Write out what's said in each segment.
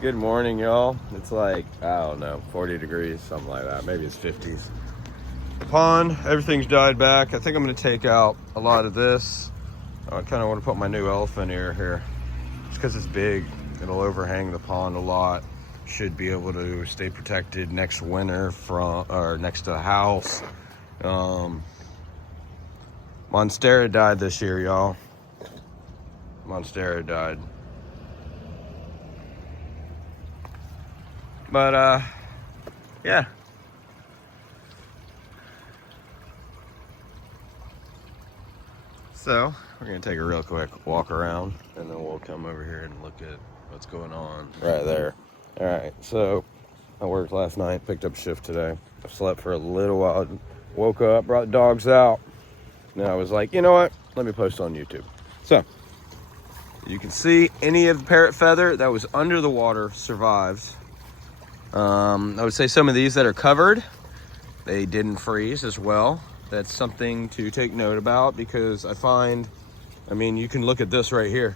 Good morning, y'all. It's like, I don't know, 40 degrees, something like that. Maybe it's 50s. The pond, everything's died back. I think I'm going to take out a lot of this. I kind of want to put my new elephant ear here. Just because it's big, it'll overhang the pond a lot. Should be able to stay protected next winter from, or next to the house. Monstera died this year, y'all. Monstera died. But, yeah. So, we're going to take a real quick walk around, and then we'll come over here and look at what's going on right there. All right, so I worked last night, picked up shift today. I slept for a little while, woke up, brought the dogs out. Now I was like, you know what? Let me post on YouTube. So, you can see any of the parrot feather that was under the water survived. I would say some of these that are covered, they didn't freeze as well. That's something to take note about because I mean, you can look at this right here.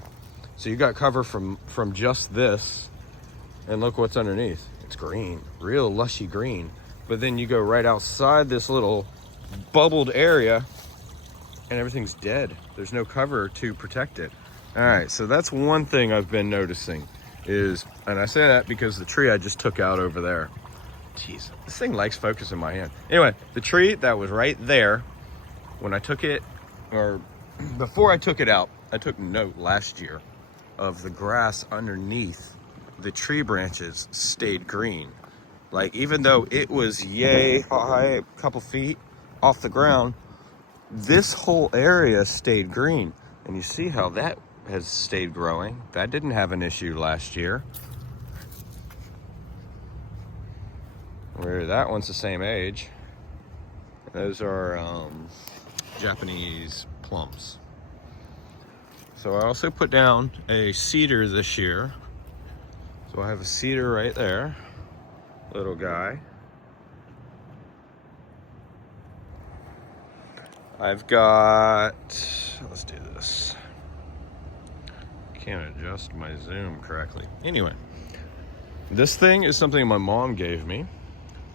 So you got cover from just this, and look what's underneath. It's green, real lushy green. But then you go right outside this little bubbled area and everything's dead. There's no cover to protect it. All right, so that's one thing I've been noticing is, and I say that because the tree I just took out over there. Jeez, this thing likes focus in my hand. Anyway, the tree that was right there, when I took it, or before I took it out, I took note last year of the grass underneath the tree branches stayed green. Like, even though it was yay high, a couple feet off the ground, this whole area stayed green. And you see how that has stayed growing. That didn't have an issue last year. Where that one's the same age. Those are Japanese plums. So I also put down a cedar this year. So I have a cedar right there, little guy. I've got, let's do this. Can't adjust my zoom correctly. Anyway, this thing is something my mom gave me.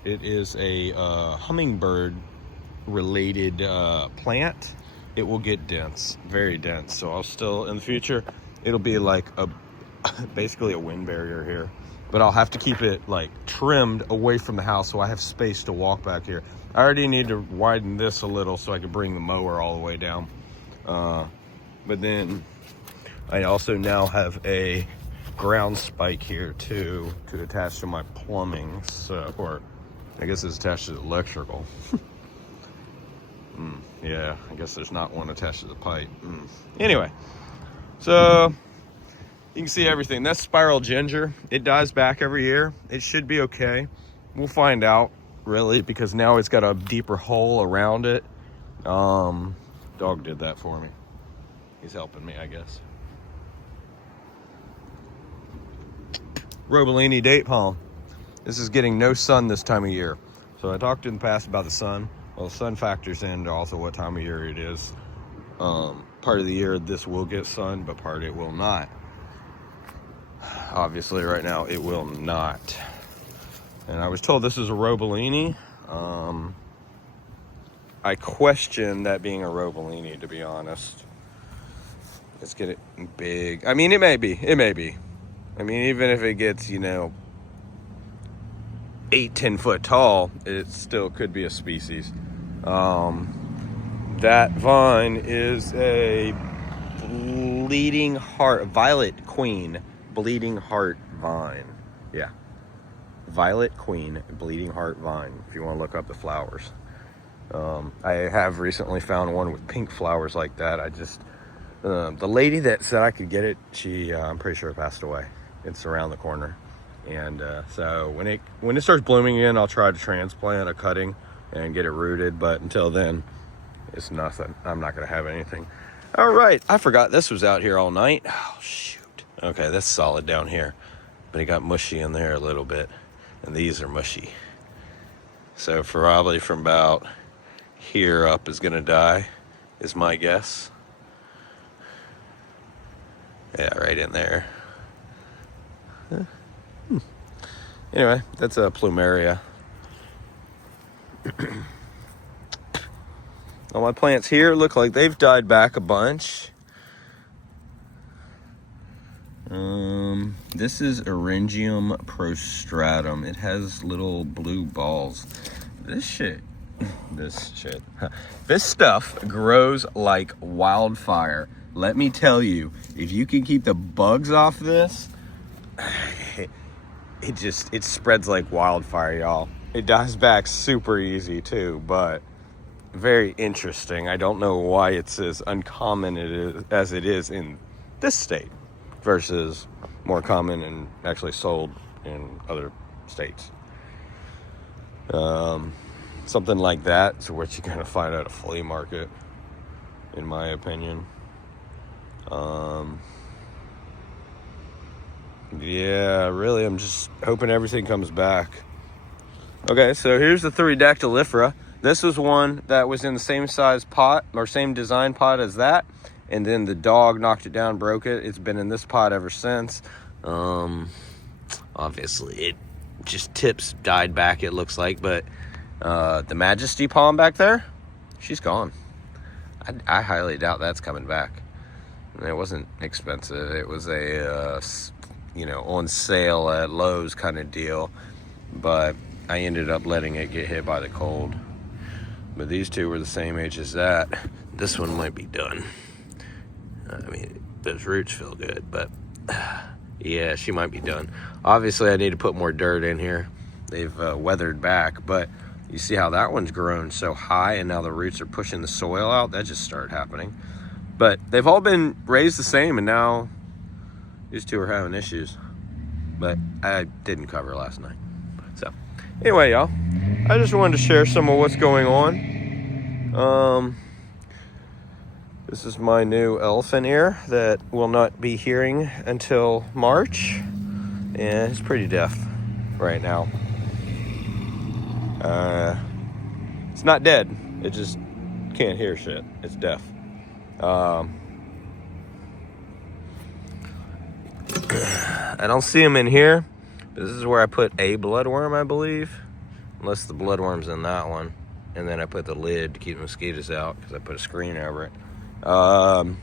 It is a hummingbird related plant. It will get dense, very dense. So I'll still, in the future, it'll be like basically a wind barrier here. But I'll have to keep it like trimmed away from the house so I have space to walk back here. I already need to widen this a little so I can bring the mower all the way down. But then I also now have a ground spike here too to attach to my plumbing. So, or I guess it's attached to the electrical. Yeah, I guess there's not one attached to the pipe. Anyway, so you can see everything. That's spiral ginger. It dies back every year. It should be okay. We'll find out, really, because now it's got a deeper hole around it. Dog did that for me. He's helping me, I guess. Robolini date palm. This is getting no sun this time of year. So I talked in the past about the sun. Well, the sun factors into also what time of year it is. Part of the year this will get sun, but part it will not. Obviously right now it will not. And I was told this is a Robolini. I question that being a Robolini, to be honest. It's getting big. I mean, it may be. I mean, even if it gets, 8-10 foot tall, it still could be a species. That vine is a bleeding heart, violet queen, bleeding heart vine. Yeah. Violet queen, bleeding heart vine, if you want to look up the flowers. I have recently found one with pink flowers like that. The lady that said I could get it, I'm pretty sure passed away. It's around the corner. And so when it starts blooming again, I'll try to transplant a cutting and get it rooted. But until then, it's nothing. I'm not going to have anything. All right. I forgot this was out here all night. Oh, shoot. Okay, that's solid down here. But it got mushy in there a little bit. And these are mushy. So probably from about here up is going to die, is my guess. Yeah, right in there. Anyway, that's a plumeria. All my plants here look like they've died back a bunch. This is Eryngium prostratum. It has little blue balls. This stuff grows like wildfire. Let me tell you, if you can keep the bugs off this, it spreads like wildfire, y'all. It dies back super easy too, but very interesting. I don't know why it's as uncommon as it is in this state versus more common and actually sold in other states. Something like that is what you're gonna find at a flea market, in my opinion. Yeah, really, I'm just hoping everything comes back. Okay, so here's the Theriodactylifera. This was one that was in the same size pot or same design pot as that, and then the dog knocked it down, broke it. It's been in this pot ever since. Obviously it just tips died back, it looks like, but the Majesty palm back there, she's gone. I highly doubt that's coming back. And it wasn't expensive. It was a on sale at Lowe's kind of deal, but I ended up letting it get hit by the cold. But these two were the same age as that. This one might be done. I mean, those roots feel good, but yeah, she might be done. Obviously, I need to put more dirt in here. They've weathered back, but you see how that one's grown so high, and now the roots are pushing the soil out. That just started happening. But they've all been raised the same, and now these two are having issues. But I didn't cover last night. So anyway, y'all, I just wanted to share some of what's going on. This is my new elephant ear that will not be hearing until March, and it's pretty deaf right now. It's not dead, it just can't hear shit. It's deaf. I don't see them in here, but this is where I put a bloodworm, I believe, unless the bloodworm's in that one. And then I put the lid to keep the mosquitoes out because I put a screen over it. One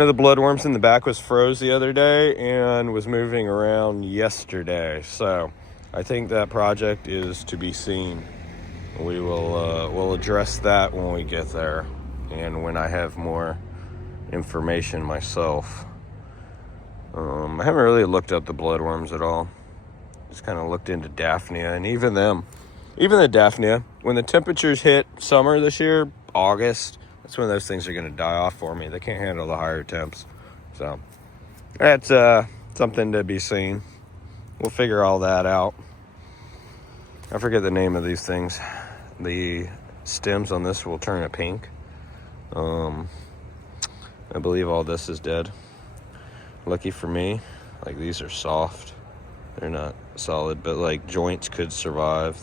of the bloodworms in the back was froze the other day and was moving around yesterday. So I think that project is to be seen. We will we'll address that when we get there and when I have more information myself. I haven't really looked up the bloodworms at all. Just kind of looked into Daphnia, and even the Daphnia, when the temperatures hit summer this year, August, that's when those things are going to die off for me. They can't handle the higher temps. So that's something to be seen. We'll figure all that out. I forget the name of these things. The stems on this will turn a pink. I believe all this is dead. Lucky for me, like these are soft. They're not solid, but like joints could survive.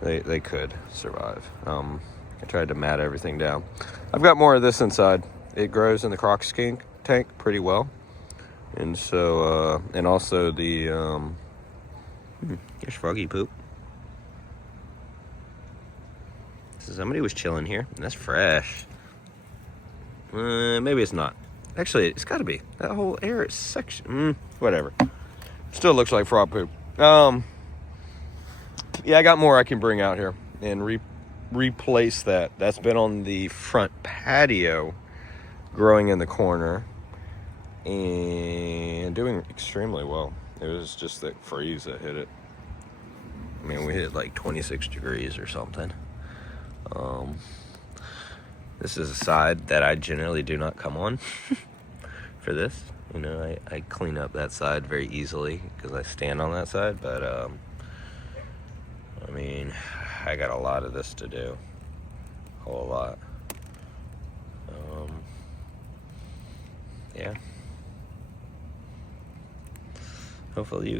They could survive. I tried to mat everything down. I've got more of this inside. It grows in the crock skink tank pretty well. And so, and also the, here's froggy poop. So somebody was chilling here, and that's fresh. Maybe it's not. Actually, it's got to be. That whole air section. Whatever. Still looks like frog poop. Yeah, I got more I can bring out here and replace that. That's been on the front patio, growing in the corner, and doing extremely well. It was just that freeze that hit it. I mean, we hit like 26 degrees or something. This is a side that I generally do not come on for this. You know, I clean up that side very easily because I stand on that side, but I mean, I got a lot of this to do. A whole lot. Yeah. Hopefully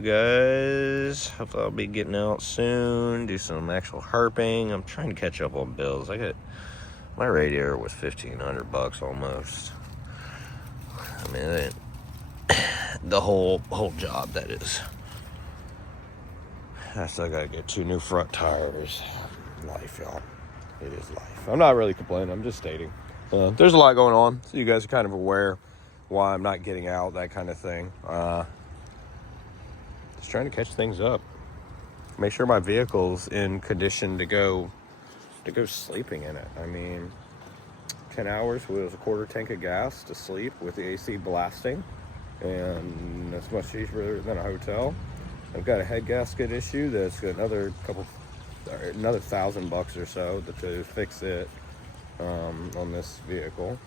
I'll be getting out soon, do some actual herping. I'm trying to catch up on bills. My radiator was $1,500 almost. I mean, the whole job, that is. I still gotta get 2 new front tires. Life, y'all. It is life. I'm not really complaining. I'm just stating. There's a lot going on, so you guys are kind of aware why I'm not getting out, that kind of thing. Just trying to catch things up. Make sure my vehicle's in condition to go sleeping in it. I mean, 10 hours with a quarter tank of gas to sleep with the AC blasting, and that's much cheaper than a hotel. I've got a head gasket issue that's got another $1,000 or so to fix it on this vehicle.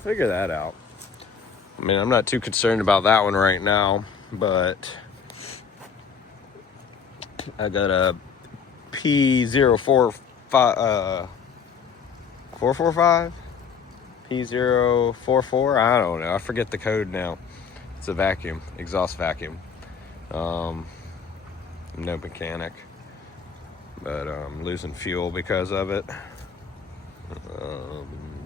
Figure that out. I mean, I'm not too concerned about that one right now, but I got a P045 445 P044. I don't know. I forget the code now. It's a vacuum, exhaust vacuum. I'm no mechanic, but I'm losing fuel because of it.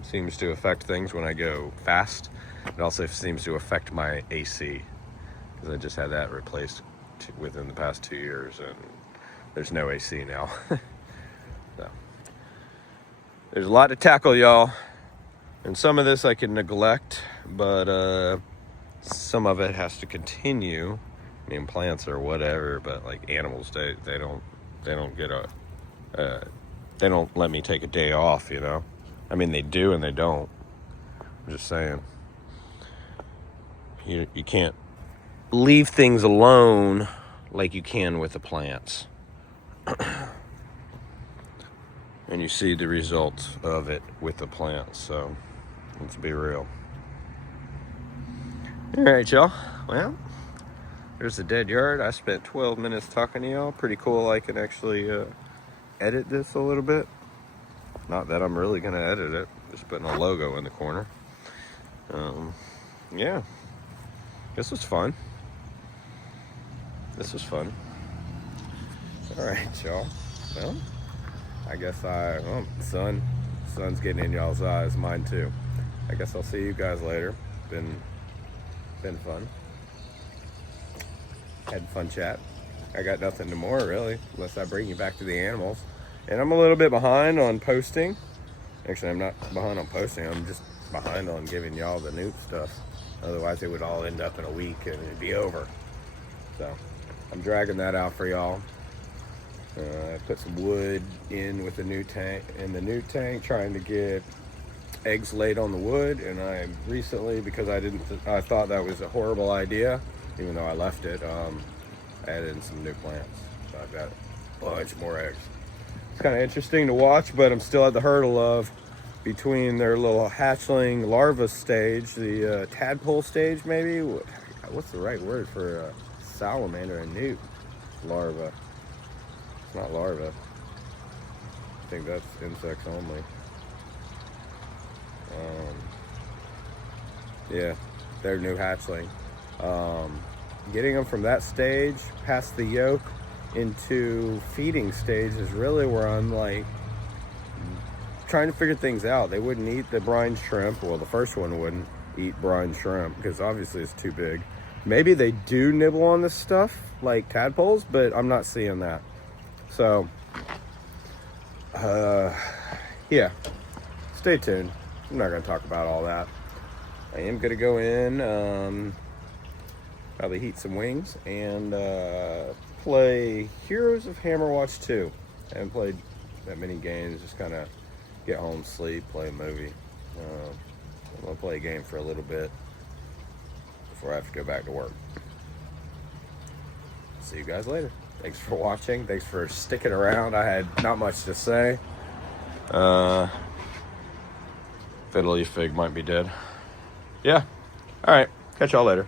Seems to affect things when I go fast. It also seems to affect my AC, because I just had that replaced within the past 2 years, and there's no AC now. So there's a lot to tackle, y'all, and some of this I can neglect, but some of it has to continue. I mean, plants or whatever, but like animals, they don't get they don't let me take a day off, you know. I mean, they do and they don't. I'm just saying, you can't leave things alone like you can with the plants. And you see the results of it with the plants, so let's be real. All right, y'all. Well, there's the dead yard. I spent 12 minutes talking to y'all. Pretty cool. I can actually edit this a little bit. Not that I'm really going to edit it. Just putting a logo in the corner. Yeah. This was fun. All right, y'all. Well, I guess sun's getting in y'all's eyes. Mine too. I guess I'll see you guys later. Been fun. Had fun chat. I got nothing more really, unless I bring you back to the animals. And I'm a little bit behind on posting. Actually, I'm not behind on posting. I'm just behind on giving y'all the new stuff. Otherwise, it would all end up in a week and it'd be over. So I'm dragging that out for y'all. I put some wood in with the new tank, trying to get eggs laid on the wood. And I recently, because I thought that was a horrible idea, even though I left it, added in some new plants. So I've got a bunch more eggs. It's kind of interesting to watch, but I'm still at the hurdle of between their little hatchling larva stage, the tadpole stage maybe. What's the right word for a salamander and newt? Larva. It's not larva. I think that's insects only. Yeah, they're new hatchling. Getting them from that stage past the yolk into feeding stage is really where I'm like trying to figure things out. They wouldn't eat the brine shrimp. Well, the first one wouldn't eat brine shrimp because obviously it's too big. Maybe they do nibble on this stuff like tadpoles, but I'm not seeing that. So yeah, stay tuned. I'm not going to talk about all that. I am going to go in, probably heat some wings, and play Heroes of Hammerwatch 2. I haven't played that many games, just kind of get home, sleep, play a movie. I'm going to play a game for a little bit before I have to go back to work. See you guys later. Thanks for watching. Thanks for sticking around. I had not much to say. Fiddly Fig might be dead. Yeah. All right. Catch y'all later.